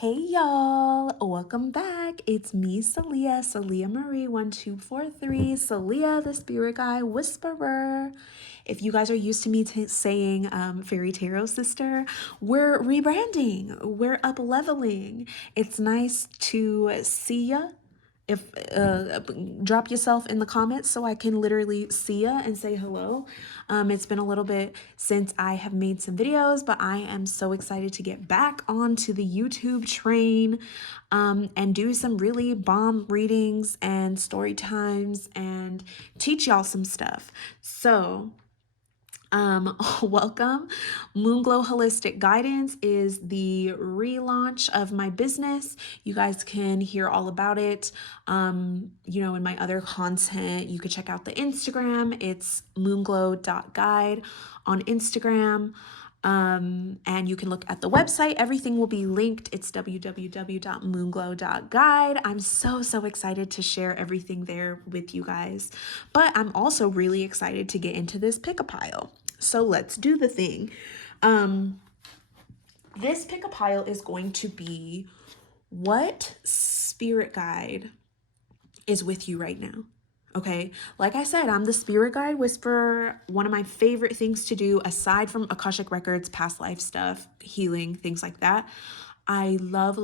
Hey y'all, welcome back. It's me, Salia Marie 1243, Salia the Spirit Guide Whisperer. If you guys are used to me saying Fairy Tarot Sister, we're rebranding, we're up leveling. It's nice to see ya. If drop yourself in the comments so I can literally see ya and say hello. It's been a little bit since I have made some videos, but I am so excited to get back onto the YouTube train and do some really bomb readings and story times and teach y'all some stuff. So welcome. Moonglow Holistic Guidance is the relaunch of my business. You guys can hear all about it, in my other content. You could check out the Instagram. It's Moonglow.guide on Instagram. And you can look at the website. Everything will be linked. It's www.moonglow.guide. I'm so excited to share everything there with you guys. But I'm also really excited to get into this pick-a-pile. So let's do the thing. This pick-a-pile is going to be what spirit guide is with you right now. Okay, like I said, I'm the Spirit Guide Whisperer. One of my favorite things to do, aside from Akashic Records, past life stuff, healing, things like that, I love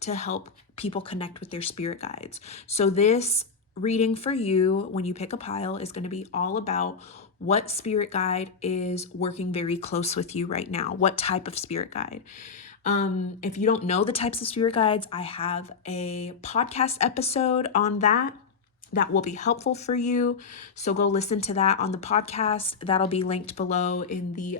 to help people connect with their spirit guides. So this reading for you, when you pick a pile, is going to be all about what spirit guide is working very close with you right now. What type of spirit guide? If you don't know the types of spirit guides, I have a podcast episode on that will be helpful for you. So go listen to that on the podcast. That'll be linked below in the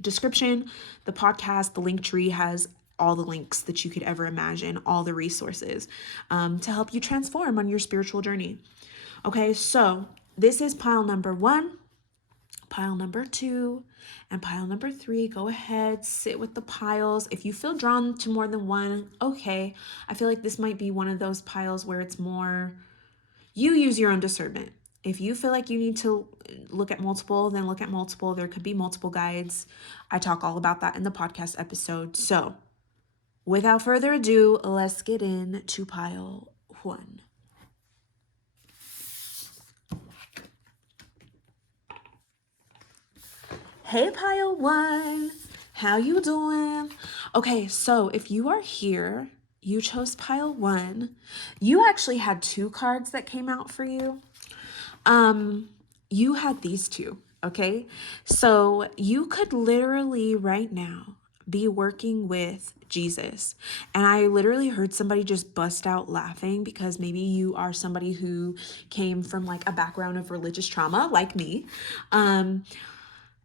description. The podcast, the link tree has all the links that you could ever imagine, all the resources to help you transform on your spiritual journey. Okay, so this is pile number 1. Pile number 2 and pile number 3. Go ahead, sit with the piles. If you feel drawn to more than one, okay. I feel like this might be one of those piles where it's more, you use your own discernment. If you feel like you need to look at multiple, then look at multiple. There could be multiple guides. I talk all about that in the podcast episode. So without further ado, let's get into pile 1. Hey pile 1, how you doing? Okay, so if you are here, you chose pile 1. You actually had 2 cards that came out for you. You had these 2, okay? So you could literally right now be working with Jesus. And I literally heard somebody just bust out laughing because maybe you are somebody who came from like a background of religious trauma like me.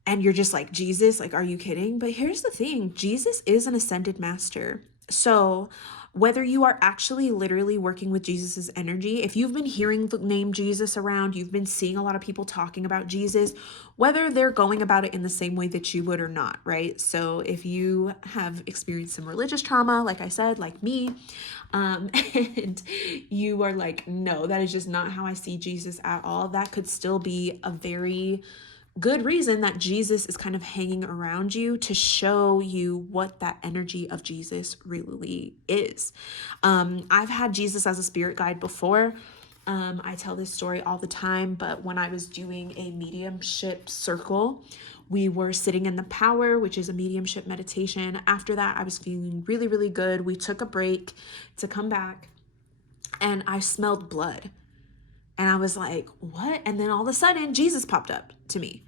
And you're just like, Jesus, like, are you kidding? But here's the thing, Jesus is an ascended master. So whether you are actually literally working with Jesus's energy, if you've been hearing the name Jesus around, you've been seeing a lot of people talking about Jesus, whether they're going about it in the same way that you would or not, right? So if you have experienced some religious trauma, like I said, like me, and you are like, no, that is just not how I see Jesus at all, that could still be a very good reason that Jesus is kind of hanging around you to show you what that energy of Jesus really is. I've had Jesus as a spirit guide before. I tell this story all the time, but when I was doing a mediumship circle, we were sitting in the power, which is a mediumship meditation. After that, I was feeling really good. We took a break to come back and I smelled blood. And I was like, what? And then all of a sudden, Jesus popped up to me.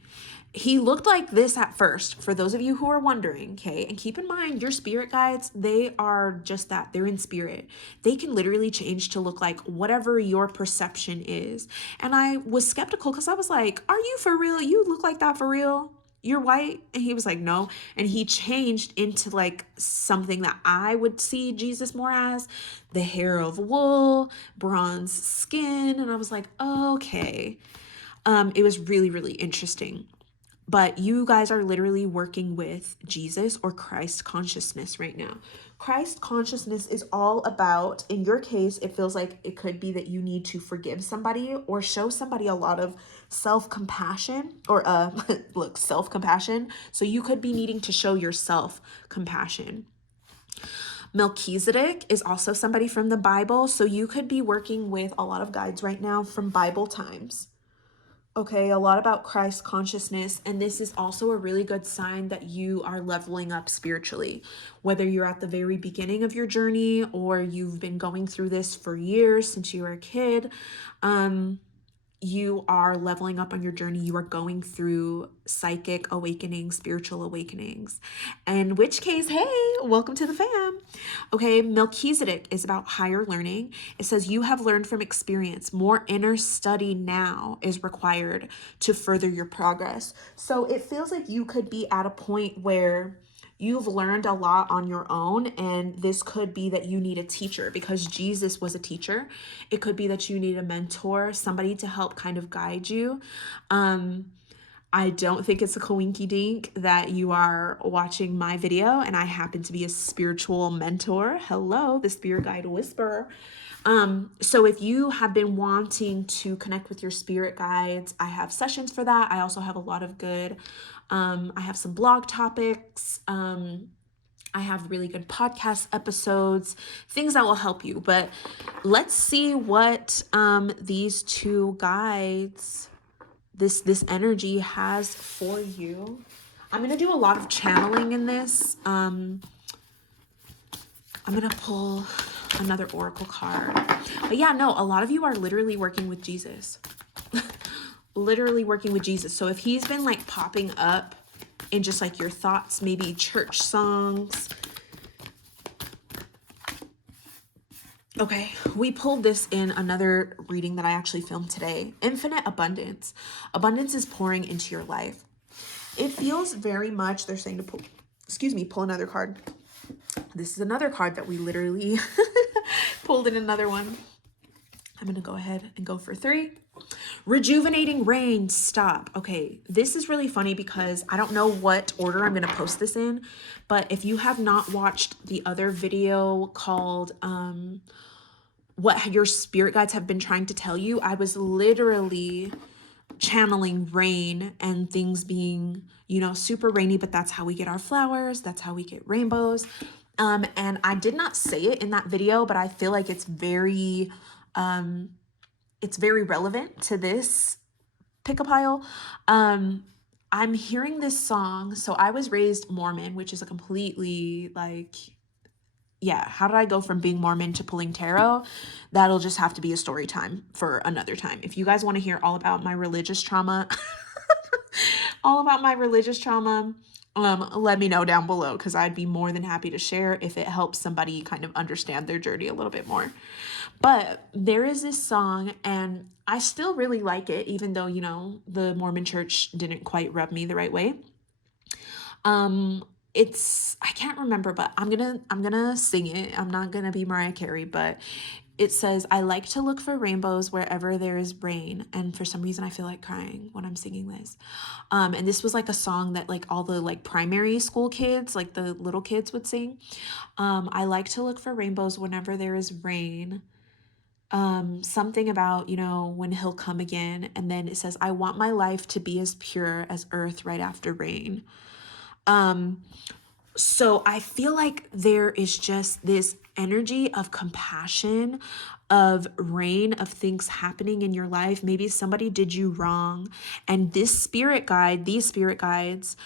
He looked like this at first, for those of you who are wondering, okay? And keep in mind, your spirit guides, they are just that. They're in spirit. They can literally change to look like whatever your perception is. And I was skeptical because I was like, are you for real? You look like that for real? You're white? And he was like, no. And he changed into like something that I would see Jesus more as, the hair of wool, bronze skin. And I was like, okay. It was really interesting. But you guys are literally working with Jesus or Christ consciousness right now. Christ consciousness is all about, in your case, it feels like it could be that you need to forgive somebody or show somebody a lot of self-compassion or self-compassion. So you could be needing to show yourself compassion. Melchizedek is also somebody from the Bible. So you could be working with a lot of guides right now from Bible times. Okay, a lot about Christ consciousness. And this is also a really good sign that you are leveling up spiritually. Whether you're at the very beginning of your journey or you've been going through this for years since you were a kid, you are leveling up on your journey. You are going through psychic awakenings, spiritual awakenings. In which case, hey, welcome to the fam. Okay, Melchizedek is about higher learning. It says you have learned from experience. More inner study now is required to further your progress. So it feels like you could be at a point where you've learned a lot on your own, and this could be that you need a teacher because Jesus was a teacher. It could be that you need a mentor, somebody to help kind of guide you. I don't think it's a coinky dink that you are watching my video and I happen to be a spiritual mentor. Hello, the spirit guide whisperer. So if you have been wanting to connect with your spirit guides, I have sessions for that. I also have a lot of good, I have some blog topics. I have really good podcast episodes, things that will help you. But let's see what these two guides, this energy has for you. I'm going to do a lot of channeling in this. I'm going to pull another oracle card. But yeah, no, a lot of you are literally working with Jesus. Literally working with Jesus. So if he's been like popping up in just like your thoughts, maybe church songs. Okay, we pulled this in another reading that I actually filmed today. Infinite abundance. Abundance is pouring into your life. It feels very much, they're saying to pull, pull another card. This is another card that we literally pulled in another one. I'm going to go ahead and go for 3. Rejuvenating rain, stop. Okay, this is really funny because I don't know what order I'm going to post this in, but if you have not watched the other video called what your spirit guides have been trying to tell you, I was literally channeling rain and things being, super rainy, but that's how we get our flowers. That's how we get rainbows. And I did not say it in that video, but I feel like it's very relevant to this pick a pile. I'm hearing this song. So I was raised Mormon, which is a completely how did I go from being Mormon to pulling tarot? That'll just have to be a story time for another time. If you guys want to hear all about my religious trauma, let me know down below because I'd be more than happy to share if it helps somebody kind of understand their journey a little bit more. But there is this song and I still really like it, even though, the Mormon church didn't quite rub me the right way. I can't remember, but I'm gonna sing it. I'm not gonna be Mariah Carey, but it says, I like to look for rainbows wherever there is rain. And for some reason I feel like crying when I'm singing this. And this was like a song that like all the like primary school kids, like the little kids would sing. I like to look for rainbows whenever there is rain. Something about, when he'll come again. And then it says, I want my life to be as pure as earth right after rain. So I feel like there is just this energy of compassion, of rain, of things happening in your life. Maybe somebody did you wrong. And these spirit guides,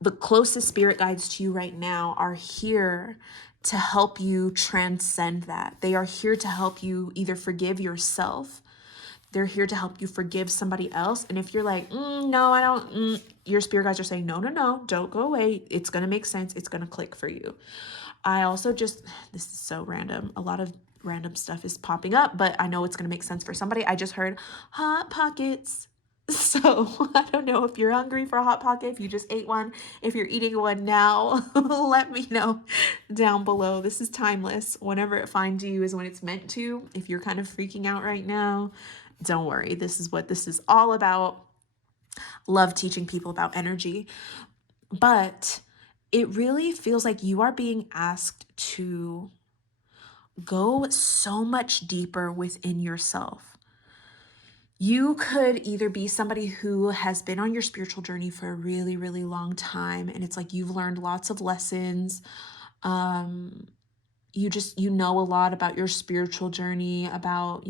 the closest spirit guides to you right now are here to help you transcend that. They are here to help you either forgive yourself. They're here to help you forgive somebody else. And if you're like, no, I don't, your spirit guides are saying, no, don't go away. It's going to make sense. It's going to click for you. I also this is so random. A lot of random stuff is popping up, but I know it's going to make sense for somebody. I just heard Hot Pockets. So I don't know if you're hungry for a Hot Pocket, if you just ate one, if you're eating one now, let me know down below. This is timeless. Whenever it finds you is when it's meant to. If you're kind of freaking out right now, don't worry. This is what this is all about. Love teaching people about energy. But it really feels like you are being asked to go so much deeper within yourself. You could either be somebody who has been on your spiritual journey for a really, really long time. And it's like you've learned lots of lessons. you know a lot about your spiritual journey, about,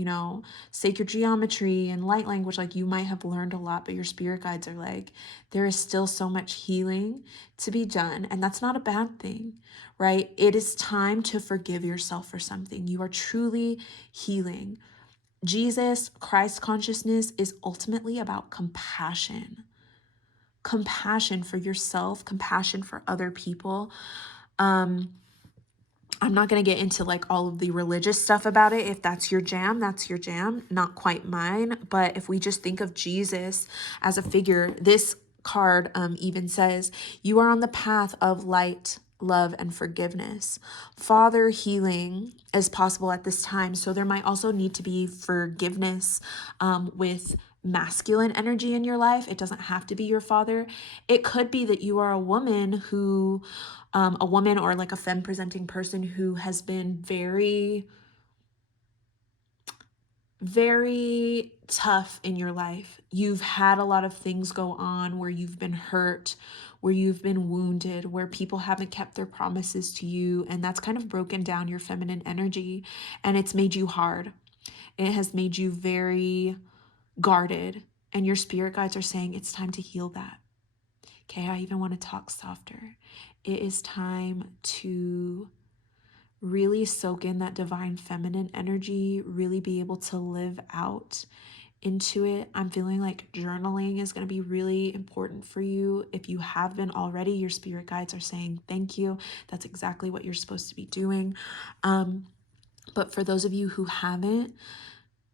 sacred geometry and light language. Like, you might have learned a lot, but your spirit guides are like, there is still so much healing to be done. And that's not a bad thing, right? It is time to forgive yourself for something. You are truly healing. Jesus, Christ consciousness is ultimately about compassion. Compassion for yourself, compassion for other people. I'm not going to get into like all of the religious stuff about it. If that's your jam, that's your jam. Not quite mine. But if we just think of Jesus as a figure, this card even says, you are on the path of light, love, and forgiveness. Father healing is possible at this time. So there might also need to be forgiveness with masculine energy in your life. It doesn't have to be your father. It could be that you are a woman who, a woman or like a femme presenting person who has been very, very tough in your life. You've had a lot of things go on where you've been hurt, where you've been wounded, where people haven't kept their promises to you. And that's kind of broken down your feminine energy, and it's made you hard. It has made you very guarded, and your spirit guides are saying it's time to heal that. Okay, I even want to talk softer. It is time to really soak in that divine feminine energy, really be able to live out into it. I'm feeling like journaling is going to be really important for you. If you have been already, your spirit guides are saying thank you. That's exactly what you're supposed to be doing. But for those of you who haven't,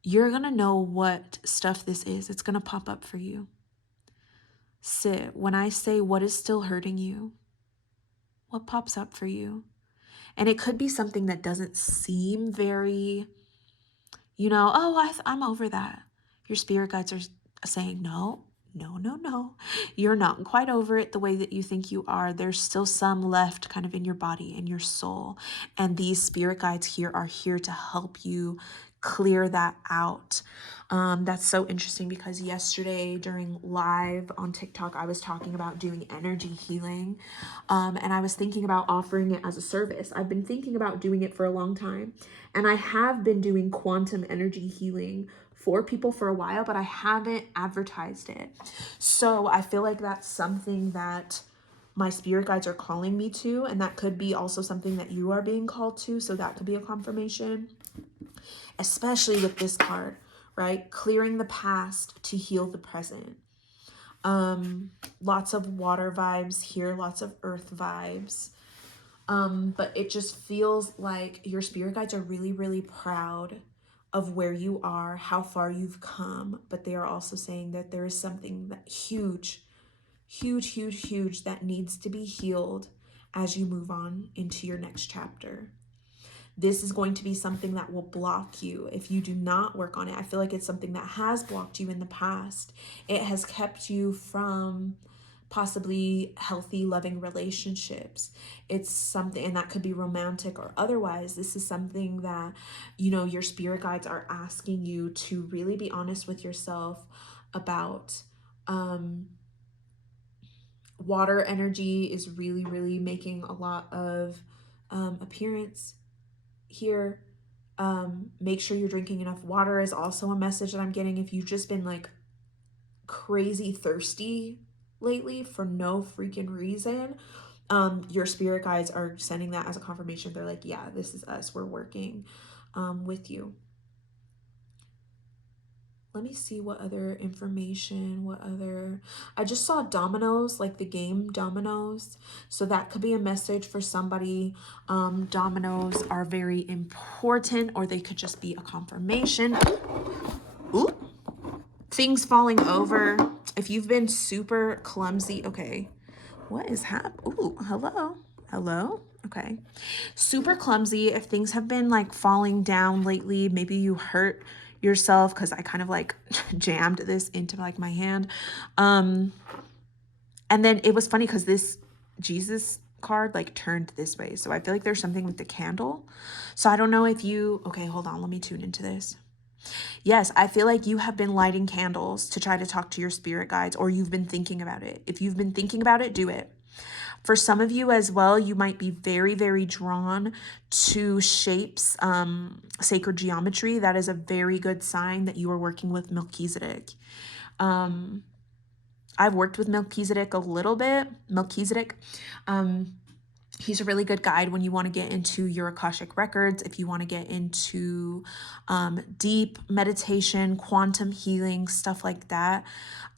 you're going to know what stuff this is. It's going to pop up for you. Sit. When I say what is still hurting you, what pops up for you? And it could be something that doesn't seem very, I'm over that. Your spirit guides are saying, no. You're not quite over it the way that you think you are. There's still some left kind of in your body and your soul. And these spirit guides here are here to help you clear that out. That's so interesting because yesterday during live on TikTok, I was talking about doing energy healing. And I was thinking about offering it as a service. I've been thinking about doing it for a long time. And I have been doing quantum energy healing for people for a while, but I haven't advertised it. So I feel like that's something that my spirit guides are calling me to. And that could be also something that you are being called to. So that could be a confirmation, especially with this card, right? Clearing the past to heal the present. Lots of water vibes here, lots of earth vibes. But it just feels like your spirit guides are really, really proud of where you are, how far you've come. But they are also saying that there is something that huge that needs to be healed as you move on into your next chapter. This is going to be something that will block you if you do not work on it. I feel like it's something that has blocked you in the past. It has kept you from possibly healthy, loving relationships. It's something, and that could be romantic or otherwise. This is something that, your spirit guides are asking you to really be honest with yourself about. Water energy is really, really making a lot of appearance here. Make sure you're drinking enough water is also a message that I'm getting. If you've just been like crazy thirsty lately for no freaking reason, your spirit guides are sending that as a confirmation. They're like, yeah, this is us. We're working with you. Let me see what other information, I just saw dominoes, like the game dominoes. So that could be a message for somebody. Dominoes are very important, or they could just be a confirmation. Ooh. Things falling over. If you've been super clumsy, okay. What is happening? Ooh, hello. Okay. Super clumsy. If things have been like falling down lately, maybe you hurt yourself, because I kind of like jammed this into like my hand. And then it was funny because this Jesus card like turned this way. So I feel like there's something with the candle. So I don't know if okay, hold on. Let me tune into this. Yes, I feel like you have been lighting candles to try to talk to your spirit guides, or you've been thinking about it. If you've been thinking about it, do it. For some of you as well, you might be very, very drawn to shapes, sacred geometry. That is a very good sign that you are working with Melchizedek. I've worked with Melchizedek a little bit. He's a really good guide when you want to get into your Akashic records, if you want to get into deep meditation, quantum healing, stuff like that.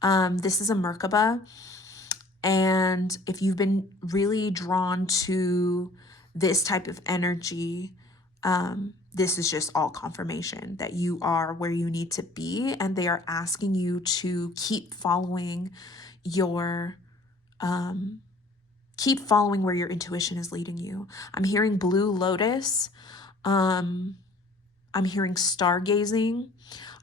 This is a Merkaba. And if you've been really drawn to this type of energy, this is just all confirmation that you are where you need to be, and they are asking you to keep following your where your intuition is leading you. I'm hearing blue lotus. I'm hearing stargazing.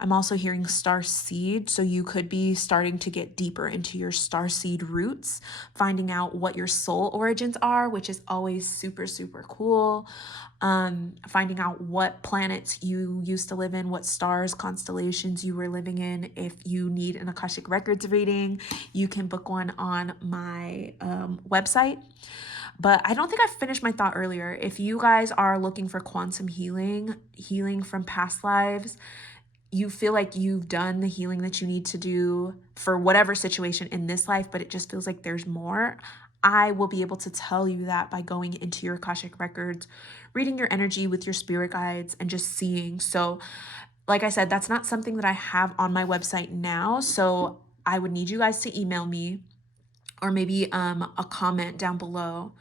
I'm also hearing star seed. So you could be starting to get deeper into your star seed roots, finding out what your soul origins are, which is always super, super cool. Finding out what planets you used to live in, what stars, constellations you were living in. If you need an Akashic Records reading, you can book one on my website. But I don't think I finished my thought earlier. If you guys are looking for quantum healing from past lives, you feel like you've done the healing that you need to do for whatever situation in this life, but it just feels like there's more, I will be able to tell you that by going into your Akashic records, reading your energy with your spirit guides, and just seeing. So like I said, that's not something that I have on my website now. So I would need you guys to email me, or maybe a comment down below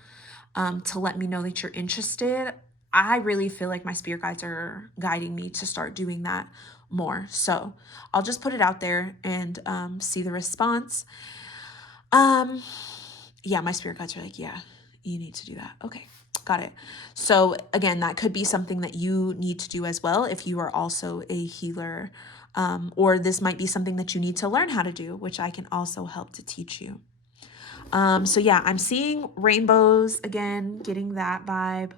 to let me know that you're interested. I really feel like my spirit guides are guiding me to start doing that more. So I'll just put it out there and see the response. Yeah, my spirit guides are like, yeah, you need to do that. Okay, got it. So again, that could be something that you need to do as well if you are also a healer, or this might be something that you need to learn how to do, which I can also help to teach you. So yeah, I'm seeing rainbows again, getting that vibe.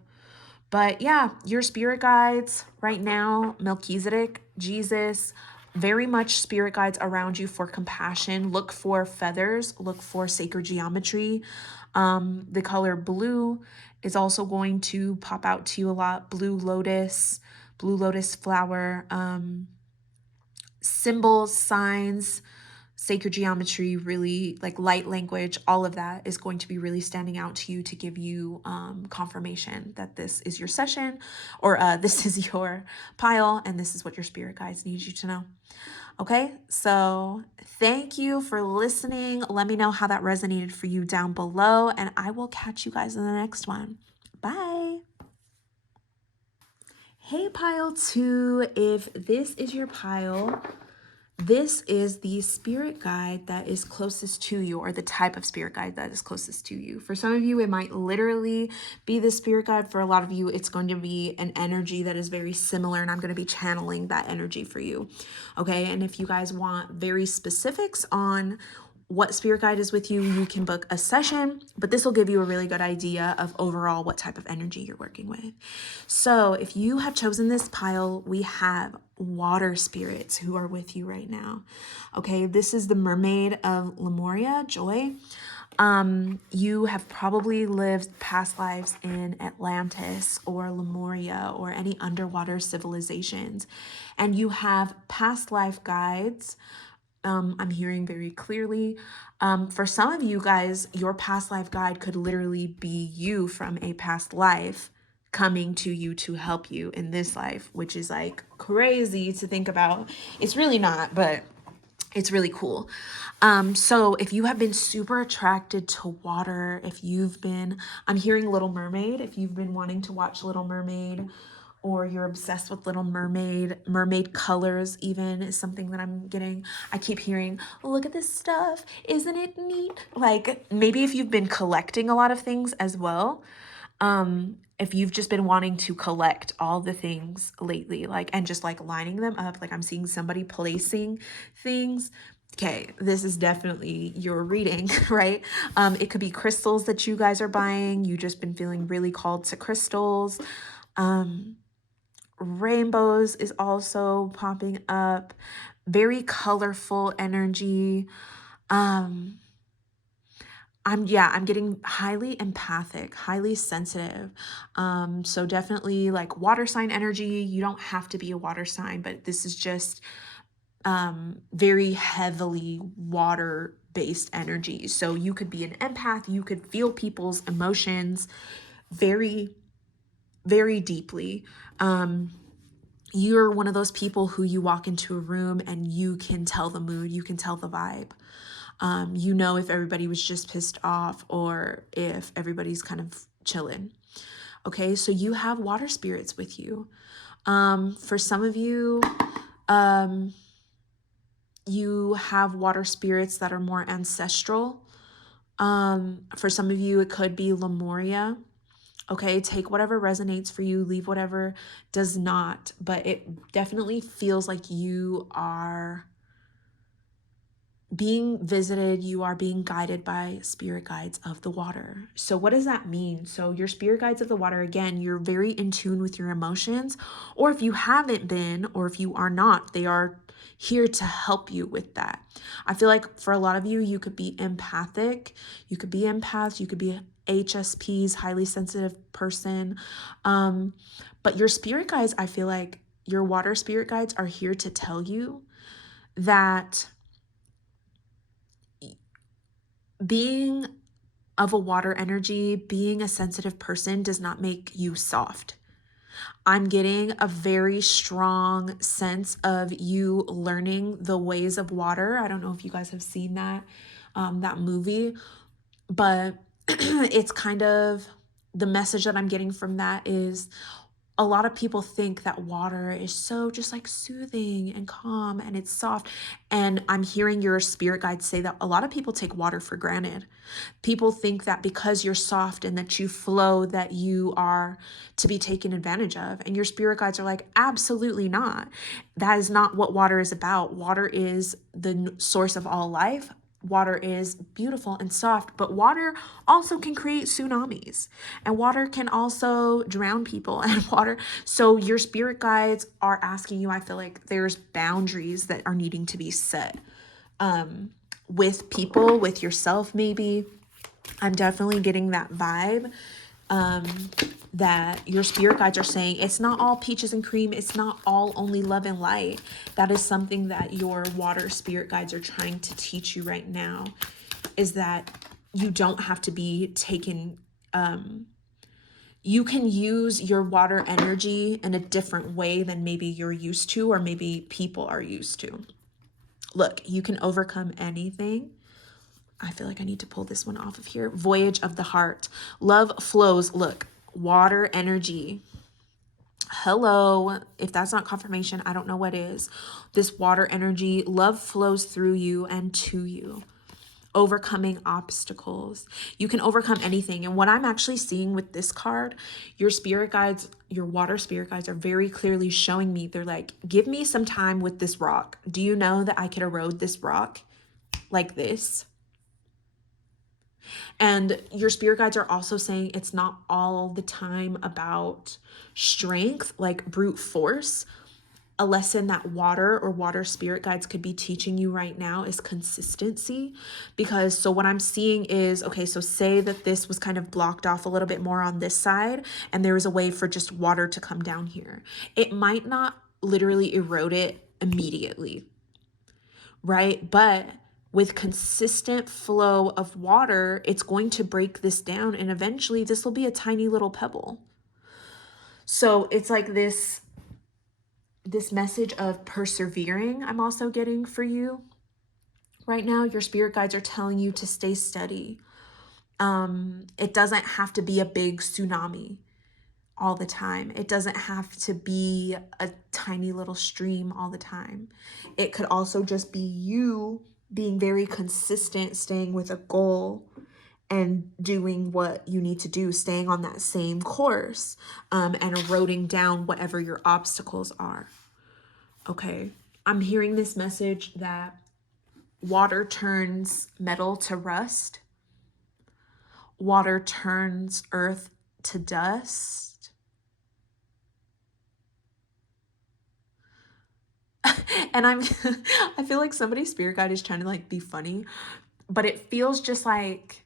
But yeah, your spirit guides right now, Melchizedek, Jesus, very much spirit guides around you for compassion. Look for feathers, look for sacred geometry. The color blue is also going to pop out to you a lot. Blue lotus flower, symbols, signs, sacred geometry, really like light language, all of that is going to be really standing out to you to give you confirmation that this is your session, or this is your pile, and this is what your spirit guides need you to know. Okay, so thank you for listening. Let me know how that resonated for you down below, and I will catch you guys in the next one. Bye. Hey, pile 2, if this is your pile, this is the spirit guide that is closest to you, or the type of spirit guide that is closest to you. For some of you, it might literally be the spirit guide. For a lot of you, it's going to be an energy that is very similar, and I'm going to be channeling that energy for you. Okay, and if you guys want very specifics on what spirit guide is with you, you can book a session, but this will give you a really good idea of overall what type of energy you're working with. So if you have chosen this pile, we have water spirits who are with you right now. Okay, this is the mermaid of Lemuria, Joy. You have probably lived past lives in Atlantis or Lemuria or any underwater civilizations, and you have past life guides. I'm hearing very clearly. For some of you guys, your past life guide could literally be you from a past life coming to you to help you in this life, which is like crazy to think about. It's really not, but it's really cool. So if you have been super attracted to water, I'm hearing Little Mermaid, if you've been wanting to watch Little Mermaid, or you're obsessed with Little Mermaid colors even is something that I'm getting. I keep hearing, look at this stuff, isn't it neat? Like maybe if you've been collecting a lot of things as well, if you've just been wanting to collect all the things lately, like, and just like lining them up, like I'm seeing somebody placing things. Okay, this is definitely your reading, right? It could be crystals that you guys are buying. You've just been feeling really called to crystals. Rainbows is also popping up. Very colorful energy. I'm getting highly empathic, highly sensitive. So definitely like water sign energy. You don't have to be a water sign, but this is just very heavily water based energy. So you could be an empath, you could feel people's emotions very, very deeply. You're one of those people who you walk into a room and you can tell the mood, you can tell the vibe. You know if everybody was just pissed off or if everybody's kind of chilling. Okay, so you have water spirits with you. For some of you, you have water spirits that are more ancestral. For some of you, it could be Lemuria. Okay, take whatever resonates for you, leave whatever does not. But it definitely feels like you are being visited, you are being guided by spirit guides of the water. So what does that mean? So your spirit guides of the water, again, you're very in tune with your emotions, or if you haven't been, or if you are not, they are here to help you with that. I feel like for a lot of you, you could be empathic, you could be empaths, you could be HSPs, highly sensitive person. But your spirit guides, I feel like your water spirit guides are here to tell you that being of a water energy, being a sensitive person does not make you soft. I'm getting a very strong sense of you learning the ways of water. I don't know if you guys have seen that movie, but it's kind of the message that I'm getting from that is a lot of people think that water is so just like soothing and calm and it's soft. And I'm hearing your spirit guides say that a lot of people take water for granted. People think that because you're soft and that you flow, that you are to be taken advantage of. And your spirit guides are like, absolutely not. That is not what water is about. Water is the source of all life. Water is beautiful and soft, but water also can create tsunamis, and water can also drown people, and water. So your spirit guides are asking you, I feel like there's boundaries that are needing to be set with people, with yourself, maybe. I'm definitely getting that vibe that your spirit guides are saying it's not all peaches and cream. It's not all only love and light. That is something that your water spirit guides are trying to teach you right now, is that you don't have to be taken. You can use your water energy in a different way than maybe you're used to, or maybe people are used to. Look, you can overcome anything. I feel like I need to pull this one off of here. Voyage of the heart. Love flows. Look, water energy. Hello. If that's not confirmation, I don't know what is. This water energy, love flows through you and to you. Overcoming obstacles. You can overcome anything. And what I'm actually seeing with this card, your spirit guides, your water spirit guides are very clearly showing me, they're like, give me some time with this rock. Do you know that I could erode this rock like this? And your spirit guides are also saying it's not all the time about strength, like brute force. A lesson that water or water spirit guides could be teaching you right now is consistency. Because so what I'm seeing is, okay, so say that this was kind of blocked off a little bit more on this side, and there was a way for just water to come down here. It might not literally erode it immediately, right? But with consistent flow of water, it's going to break this down, and eventually this will be a tiny little pebble. So it's like this message of persevering I'm also getting for you right now. Your spirit guides are telling you to stay steady. It doesn't have to be a big tsunami all the time. It doesn't have to be a tiny little stream all the time. It could also just be you being very consistent, staying with a goal and doing what you need to do, staying on that same course, and eroding down whatever your obstacles are. Okay, I'm hearing this message that water turns metal to rust. Water turns earth to dust. And I feel like somebody's spirit guide is trying to like be funny, but it feels just like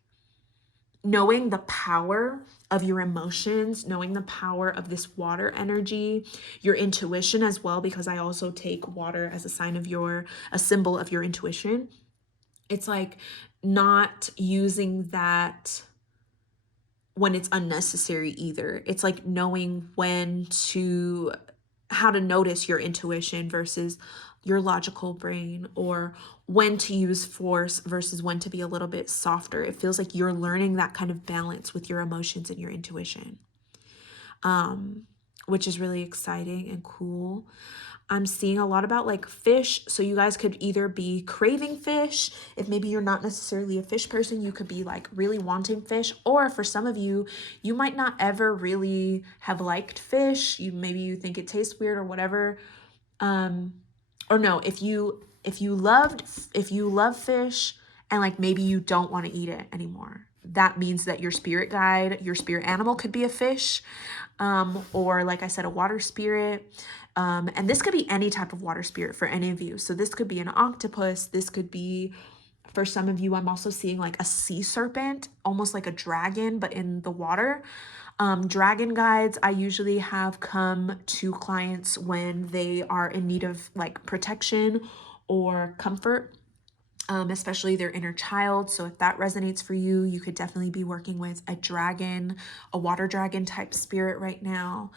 knowing the power of your emotions, knowing the power of this water energy, your intuition as well, because I also take water as a sign of a symbol of your intuition. It's like not using that when it's unnecessary either. It's like knowing how to notice your intuition versus your logical brain, or when to use force versus when to be a little bit softer. It feels like you're learning that kind of balance with your emotions and your intuition, which is really exciting and cool. I'm seeing a lot about like fish. So you guys could either be craving fish. If maybe you're not necessarily a fish person, you could be like really wanting fish. Or for some of you, you might not ever really have liked fish. Maybe you think it tastes weird or whatever. Or no, if you love fish and like maybe you don't want to eat it anymore, that means that your spirit guide, your spirit animal could be a fish, or like I said, a water spirit. And this could be any type of water spirit for any of you. So this could be an octopus. This could be, for some of you, I'm also seeing like a sea serpent, almost like a dragon, but in the water. Dragon guides, I usually have come to clients when they are in need of like protection or comfort, especially their inner child. So if that resonates for you, you could definitely be working with a dragon, a water dragon type spirit right now.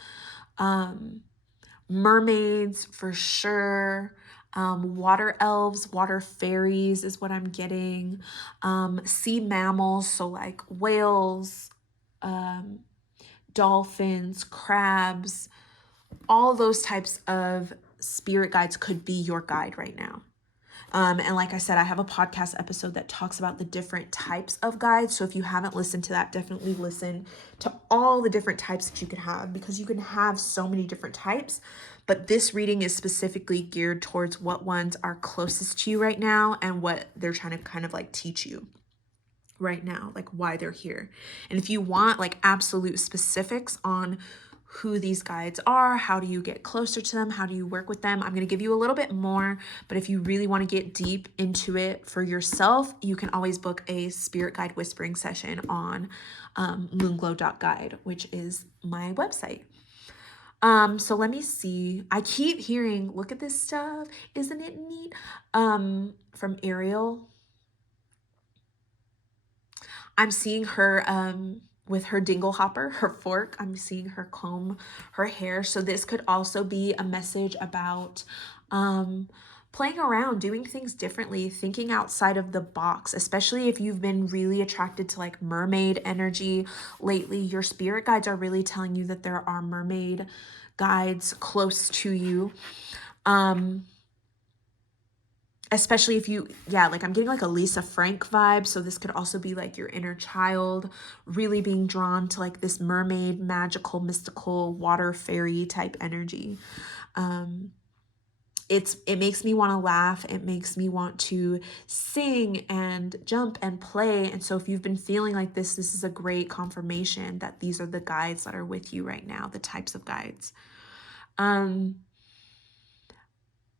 Mermaids for sure. Water elves, water fairies is what I'm getting. Sea mammals, so like whales, dolphins, crabs, all those types of spirit guides could be your guide right now. And like I said, I have a podcast episode that talks about the different types of guides. So if you haven't listened to that, definitely listen to all the different types that you could have, because you can have so many different types. But this reading is specifically geared towards what ones are closest to you right now and what they're trying to kind of like teach you right now, like why they're here. And if you want like absolute specifics on who these guides are, how do you get closer to them, how do you work with them, I'm going to give you a little bit more. But if you really want to get deep into it for yourself, you can always book a spirit guide whispering session on Moonglow.guide, which is my website. So let me see. I keep hearing, look at this stuff, isn't it neat? From Ariel. I'm seeing her with her dingle hopper, her fork. I'm seeing her comb her hair. So this could also be a message about playing around, doing things differently, thinking outside of the box, especially if you've been really attracted to like mermaid energy lately. Your spirit guides are really telling you that there are mermaid guides close to you. Especially if you, like I'm getting like a Lisa Frank vibe. So this could also be like your inner child really being drawn to like this mermaid, magical, mystical, water fairy type energy. It makes me want to laugh. It makes me want to sing and jump and play. And so if you've been feeling like this is a great confirmation that these are the guides that are with you right now, the types of guides.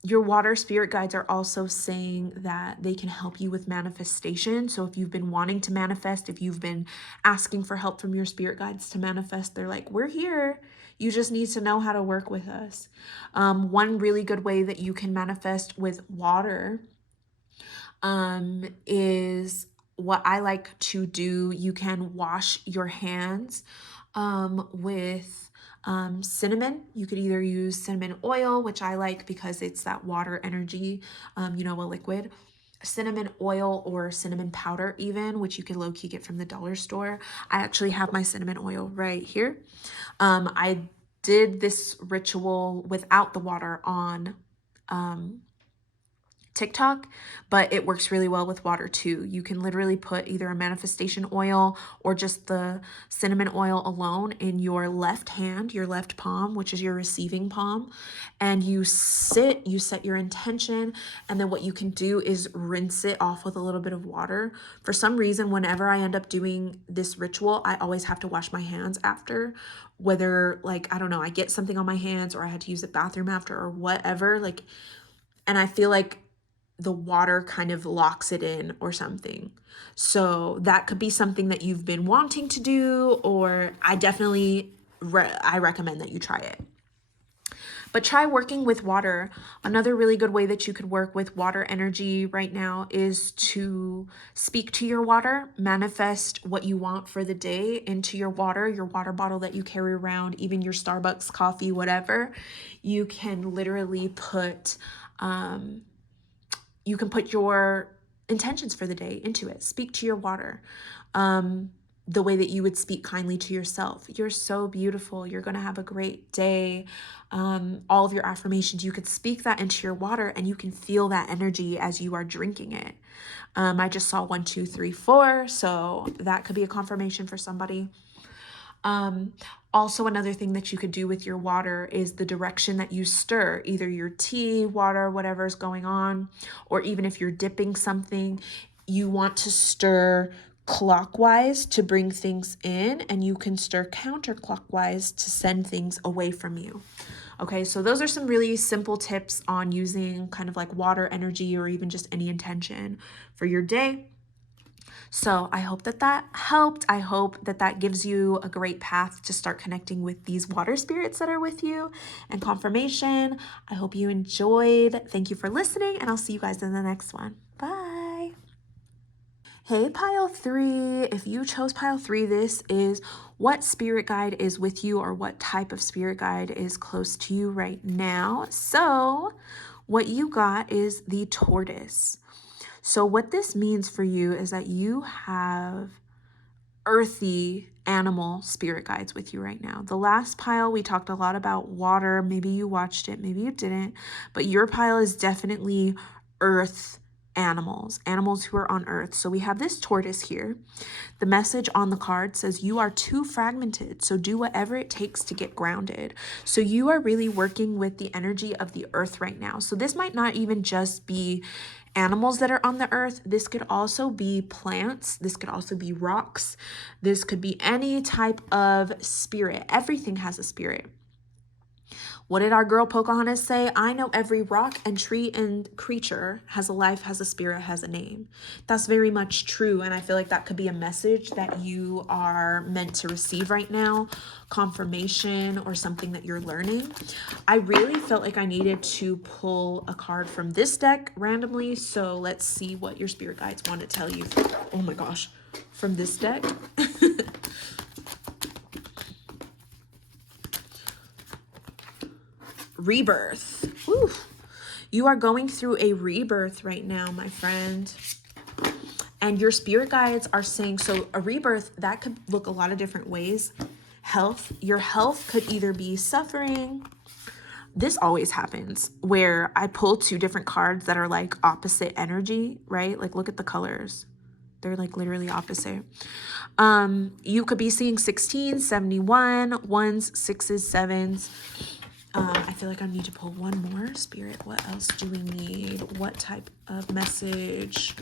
Your water spirit guides are also saying that they can help you with manifestation. So if you've been wanting to manifest, if you've been asking for help from your spirit guides to manifest, they're like, we're here. You just need to know how to work with us. One really good way that you can manifest with water is what I like to do. You can wash your hands with cinnamon. You could either use cinnamon oil, which I like because it's that water energy, a liquid, cinnamon oil, or cinnamon powder even, which you can low-key get from the dollar store. I actually have my cinnamon oil right here. I did this ritual without the water on TikTok, but it works really well with water too. You can literally put either a manifestation oil or just the cinnamon oil alone in your left hand, your left palm, which is your receiving palm, and you set your intention, and then what you can do is rinse it off with a little bit of water. For some reason, whenever I end up doing this ritual, I always have to wash my hands after, whether like, I don't know, I get something on my hands or I had to use the bathroom after or whatever, like, and I feel like the water kind of locks it in or something. So that could be something that you've been wanting to do, or I definitely I recommend that you try it. But try working with water. Another really good way that you could work with water energy right now is to speak to your water, manifest what you want for the day into your water bottle that you carry around, even your Starbucks coffee, whatever. You can literally put, your intentions for the day into it. Speak to your water. The way that you would speak kindly to yourself. You're so beautiful. You're going to have a great day. All of your affirmations, you could speak that into your water and you can feel that energy as you are drinking it. I just saw 1, 2, 3, 4. So that could be a confirmation for somebody. Also, another thing that you could do with your water is the direction that you stir, either your tea, water, whatever's going on, or even if you're dipping something, you want to stir clockwise to bring things in, and you can stir counterclockwise to send things away from you. Okay, so those are some really simple tips on using kind of like water energy or even just any intention for your day. So I hope that that helped. I hope that that gives you a great path to start connecting with these water spirits that are with you and confirmation. I hope you enjoyed. Thank you for listening, and I'll see you guys in the next one. Bye. Hey, pile 3. If you chose pile 3, this is what spirit guide is with you or what type of spirit guide is close to you right now. So what you got is the tortoise. So what this means for you is that you have earthy animal spirit guides with you right now. The last pile, we talked a lot about water. Maybe you watched it, maybe you didn't, but your pile is definitely earth animals who are on earth. So we have this tortoise here. The message on the card says you are too fragmented, so do whatever it takes to get grounded. So you are really working with the energy of the earth right now. So this might not even just be animals that are on the earth. This could also be plants. This could also be rocks. This could be any type of spirit. Everything has a spirit. What did our girl Pocahontas say? I know every rock and tree and creature has a life, has a spirit, has a name. That's very much true. And I feel like that could be a message that you are meant to receive right now, confirmation or something that you're learning. I really felt like I needed to pull a card from this deck randomly. So let's see what your spirit guides want to tell you. Oh my gosh, from this deck. Rebirth. Whew. You are going through a rebirth right now, my friend. And your spirit guides are saying, so a rebirth, that could look a lot of different ways. Health. Your health could either be suffering. This always happens where I pull 2 different cards that are like opposite energy, right? Like look at the colors. They're like literally opposite. You could be seeing 16, 71, 1s, 6s, 7s. I feel like I need to pull one more. Spirit, what else do we need? What type of message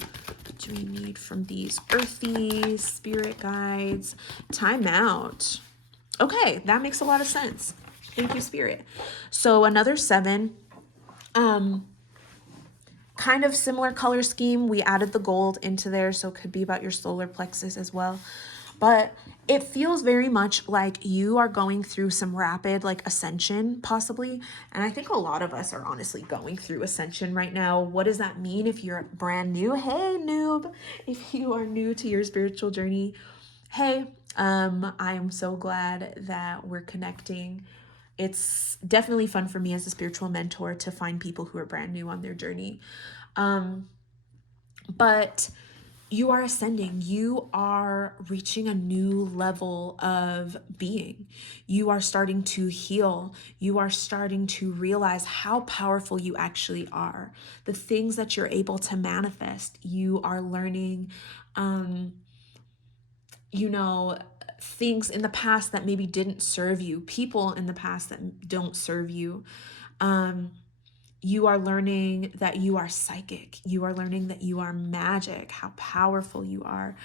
do we need from these earthy spirit guides? Time out. Okay, that makes a lot of sense. Thank you, Spirit. So another 7. Kind of similar color scheme. We added the gold into there, so it could be about your solar plexus as well. But it feels very much like you are going through some rapid like ascension possibly. And I think a lot of us are honestly going through ascension right now. What does that mean if you're brand new? Hey, noob. If you are new to your spiritual journey, hey, I am so glad that we're connecting. It's definitely fun for me as a spiritual mentor to find people who are brand new on their journey. But you are ascending. You are reaching a new level of being. You are starting to heal. You are starting to realize how powerful you actually are. The things that you're able to manifest. You are learning, things in the past that maybe didn't serve you. People in the past that don't serve you. You are learning that you are psychic. You are learning that you are magic, how powerful you are.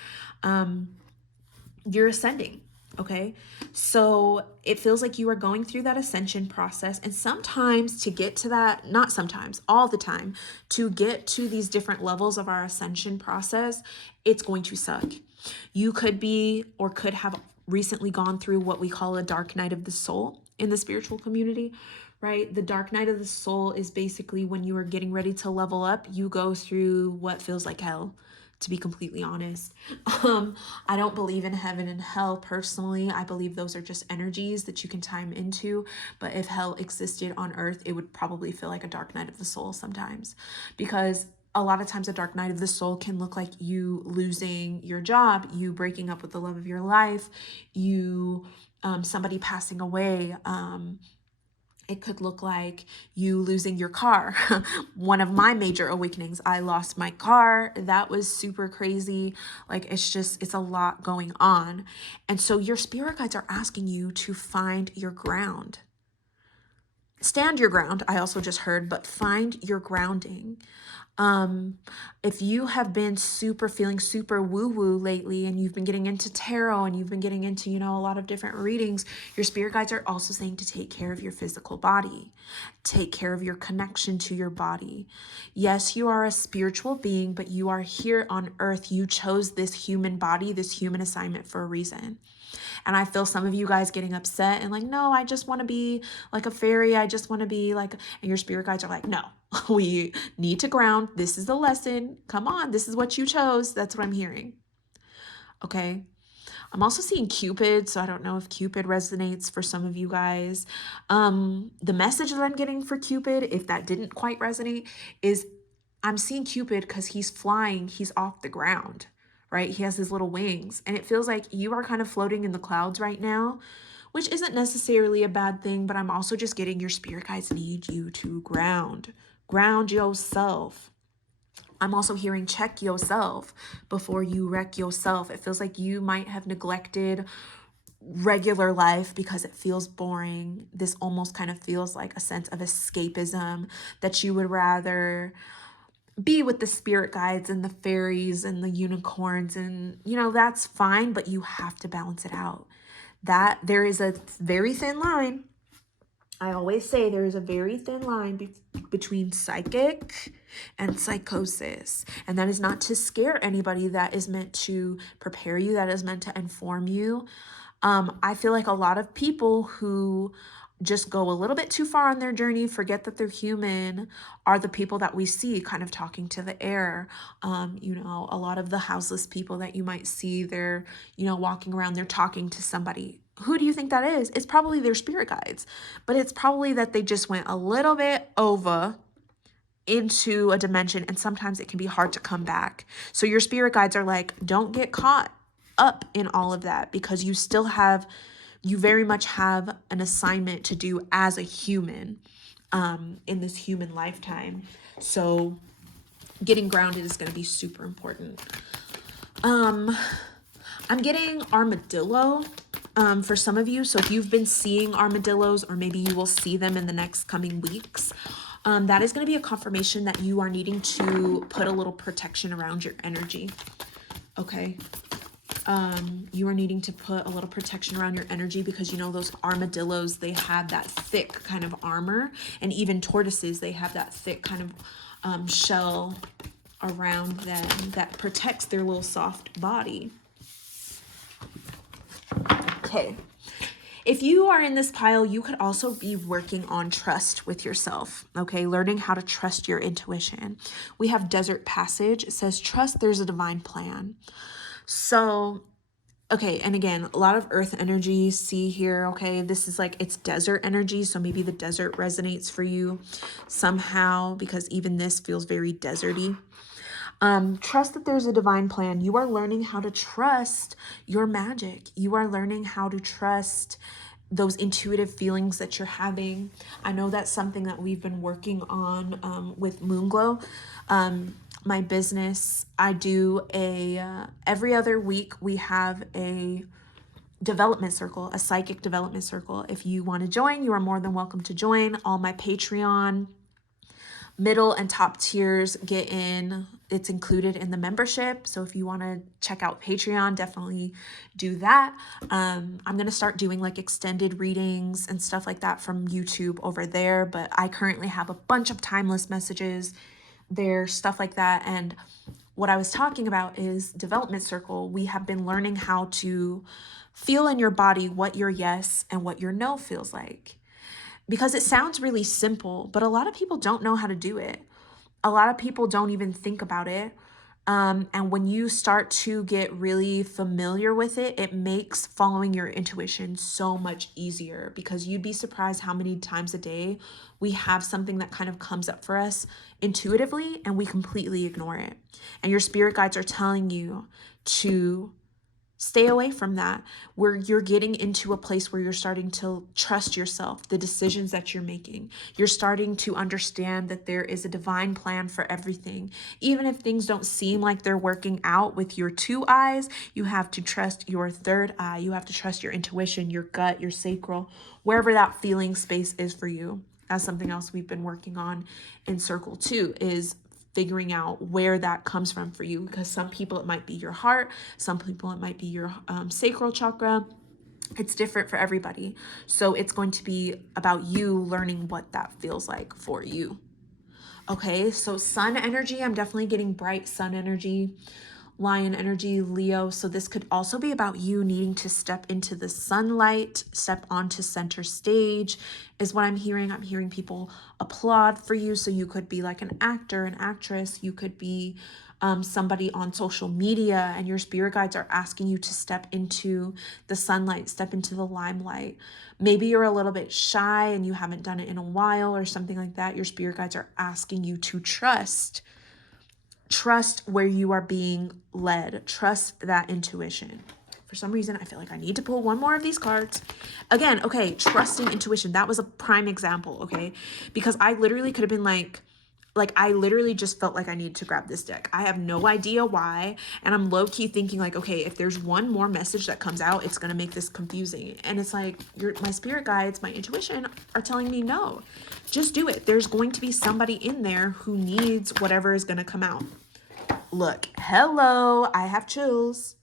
You're ascending. Okay, so it feels like you are going through that ascension process, and sometimes to get to that, not sometimes, all the time, to get to these different levels of our ascension process, it's going to suck. You could be or could have recently gone through what we call a dark night of the soul in the spiritual community, right? The dark night of the soul is basically when you are getting ready to level up, you go through what feels like hell, to be completely honest. I don't believe in heaven and hell personally. I believe those are just energies that you can time into. But if hell existed on earth, it would probably feel like a dark night of the soul sometimes, because a lot of times a dark night of the soul can look like you losing your job, you breaking up with the love of your life, you somebody passing away. It could look like you losing your car. One of my major awakenings, I lost my car. That was super crazy. Like, it's a lot going on. And so your spirit guides are asking you to find your ground. Stand your ground, I also just heard, but find your grounding. If you have been feeling super woo-woo lately, and you've been getting into tarot, and you've been getting into, a lot of different readings, your spirit guides are also saying to take care of your physical body. Take care of your connection to your body. Yes, you are a spiritual being, but you are here on earth. You chose this human body, this human assignment for a reason. And I feel some of you guys getting upset and like, no, I just want to be like a fairy. I just want to be like, and your spirit guides are like, no, we need to ground. This is the lesson. Come on. This is what you chose. That's what I'm hearing. Okay. I'm also seeing Cupid, so I don't know if Cupid resonates for some of you guys. The message that I'm getting for Cupid, if that didn't quite resonate, is I'm seeing Cupid because he's flying. He's off the ground, right? He has his little wings, and it feels like you are kind of floating in the clouds right now, which isn't necessarily a bad thing, but I'm also just getting your spirit guides need you to ground yourself. I'm also hearing check yourself before you wreck yourself. It feels like you might have neglected regular life because it feels boring. This almost kind of feels like a sense of escapism, that you would rather be with the spirit guides and the fairies and the unicorns, and that's fine, but you have to balance it out. That there is a very thin line. I always say there is a very thin line between psychic and psychosis. And that is not to scare anybody. That is meant to prepare you. That is meant to inform you. I feel like a lot of people who just go a little bit too far on their journey, forget that they're human, are the people that we see kind of talking to the air. A lot of the houseless people that you might see, they're, walking around, they're talking to somebody. Who do you think that is? It's probably their spirit guides, but it's probably that they just went a little bit over into a dimension, and sometimes it can be hard to come back. So your spirit guides are like, don't get caught up in all of that, because you very much have an assignment to do as a human in this human lifetime. So getting grounded is going to be super important. I'm getting armadillo for some of you. So if you've been seeing armadillos, or maybe you will see them in the next coming weeks, that is going to be a confirmation that you are needing to put a little protection around your energy. Okay. You are needing to put a little protection around your energy, because those armadillos, they have that thick kind of armor, and even tortoises, they have that thick kind of shell around them that protects their little soft body. Okay. If you are in this pile, you could also be working on trust with yourself, okay? Learning how to trust your intuition. We have Desert Passage. It says, trust there's a divine plan. So, okay, and again, a lot of earth energy, see here, okay? This is like, it's desert energy, so maybe the desert resonates for you somehow, because even this feels very deserty. Trust that there's a divine plan. You are learning how to trust your magic. You are learning how to trust those intuitive feelings that you're having. I know that's something that we've been working on with Moonglow. My business, I do every other week we have a development circle, a psychic development circle. If you want to join, you are more than welcome to join. All my Patreon, Middle and top tiers get in, it's included in the membership. So if you want to check out Patreon, definitely do that. I'm going to start doing like extended readings and stuff like that from YouTube over there. But I currently have a bunch of timeless messages there, stuff like that. And what I was talking about is development circle. We have been learning how to feel in your body what your yes and what your no feels like. Because it sounds really simple, but a lot of people don't know how to do it. A lot of people don't even think about it. And when you start to get really familiar with it, it makes following your intuition so much easier, because you'd be surprised how many times a day we have something that kind of comes up for us intuitively and we completely ignore it. And your spirit guides are telling you to stay away from that, where you're getting into a place where you're starting to trust yourself, the decisions that you're making. You're starting to understand that there is a divine plan for everything. Even if things don't seem like they're working out with your two eyes, you have to trust your third eye. You have to trust your intuition, your gut, your sacral, wherever that feeling space is for you. That's something else we've been working on in Circle 2, is figuring out where that comes from for you, because some people it might be your heart, some people it might be your sacral chakra. It's different for everybody. So it's going to be about you learning what that feels like for you. Okay, so sun energy, I'm definitely getting bright sun energy, lion energy, Leo. So this could also be about you needing to step into the sunlight, step onto center stage is what I'm hearing. I'm hearing people applaud for you. So you could be like an actor, an actress. You could be somebody on social media, and your spirit guides are asking you to step into the sunlight, step into the limelight. Maybe you're a little bit shy and you haven't done it in a while or something like that. Your spirit guides are asking you to trust where you are being led. Trust that intuition. For some reason, I feel like I need to pull one more of these cards. Again, okay, trusting intuition. That was a prime example, okay? Because I literally could have been like I literally just felt like I needed to grab this deck. I have no idea why. And I'm low-key thinking like, okay, if there's one more message that comes out, it's going to make this confusing. And it's like, my spirit guides, my intuition are telling me, no, just do it. There's going to be somebody in there who needs whatever is going to come out. Look, hello, I have chills.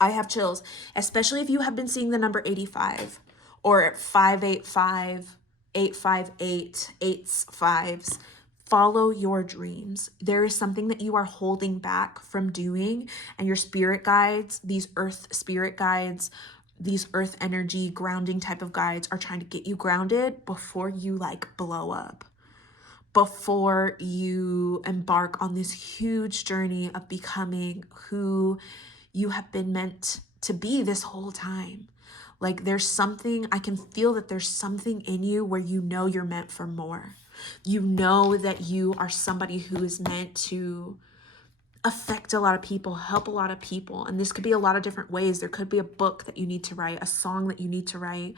I have chills, especially if you have been seeing the number 85 or 585, 858, 8s, 5s. Follow your dreams. There is something that you are holding back from doing, and your spirit guides, these earth spirit guides, these earth energy grounding type of guides are trying to get you grounded before you like blow up, before you embark on this huge journey of becoming who you have been meant to be this whole time. Like there's something, I can feel that there's something in you where you know you're meant for more. You know that you are somebody who is meant to affect a lot of people, help a lot of people. And this could be a lot of different ways. There could be a book that you need to write, a song that you need to write.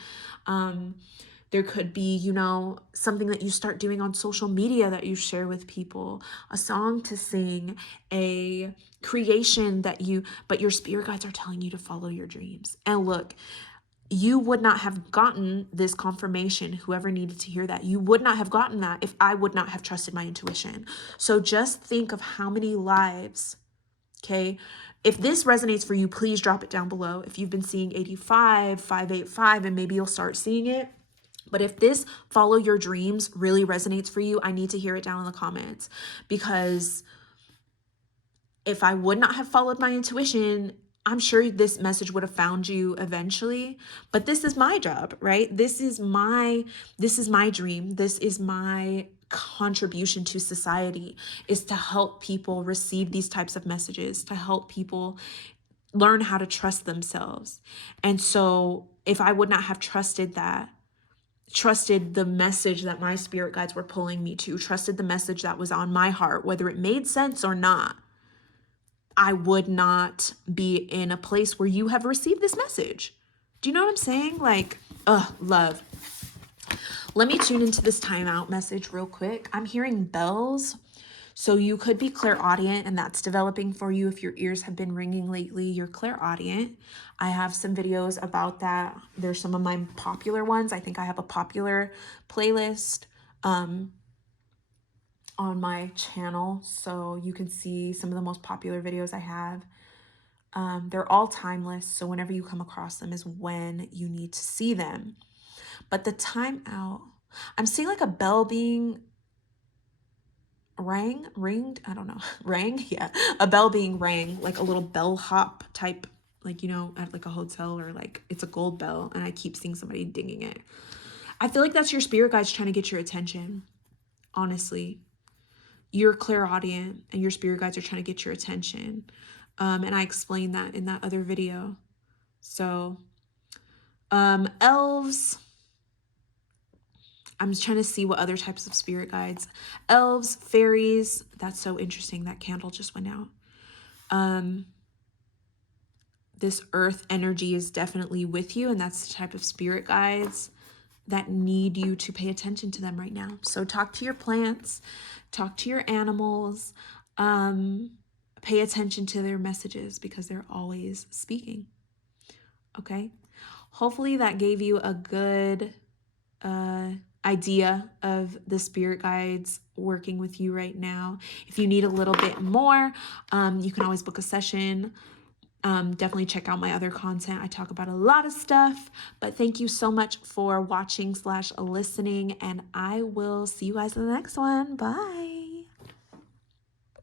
There could be, something that you start doing on social media that you share with people, a song to sing, a creation but your spirit guides are telling you to follow your dreams. And look, you would not have gotten this confirmation, whoever needed to hear that. You would not have gotten that if I would not have trusted my intuition. So just think of how many lives, okay? If this resonates for you, please drop it down below. If you've been seeing 85, 585, and maybe you'll start seeing it. But if this follow your dreams really resonates for you, I need to hear it down in the comments, because if I would not have followed my intuition, I'm sure this message would have found you eventually, but this is my job, right? This is my dream. This is my contribution to society, is to help people receive these types of messages, to help people learn how to trust themselves. And so if I would not have trusted the message that my spirit guides were pulling me to, trusted the message that was on my heart, whether it made sense or not, I would not be in a place where you have received this message. Do you know what I'm saying? Like, love. Let me tune into this timeout message real quick. I'm hearing bells. So you could be clairaudient, and that's developing for you. If your ears have been ringing lately, you're clairaudient. I have some videos about that. There's some of my popular ones. I think I have a popular playlist. on my channel, so you can see some of the most popular videos I have. They're all timeless, so whenever you come across them is when you need to see them. But the timeout, I'm seeing like a bell being ringed, I don't know, rang, yeah, a bell being rang, like a little bellhop type, like, you know, at like a hotel, or like it's a gold bell, and I keep seeing somebody dinging it. I feel like that's your spirit guides trying to get your attention, honestly. You're clairaudient, and your spirit guides are trying to get your attention. And I explained that in that other video. So, elves, I'm just trying to see what other types of spirit guides. Elves, fairies, that's so interesting. That candle just went out. This earth energy is definitely with you, and that's the type of spirit guides that need you to pay attention to them right now. So talk to your plants, talk to your animals, pay attention to their messages, because they're always speaking. Okay? Hopefully that gave you a good idea of the spirit guides working with you right now. If you need a little bit more, you can always book a session. Definitely check out my other content. I talk about a lot of stuff, but thank you so much for watching / listening, and I will see you guys in the next one. Bye.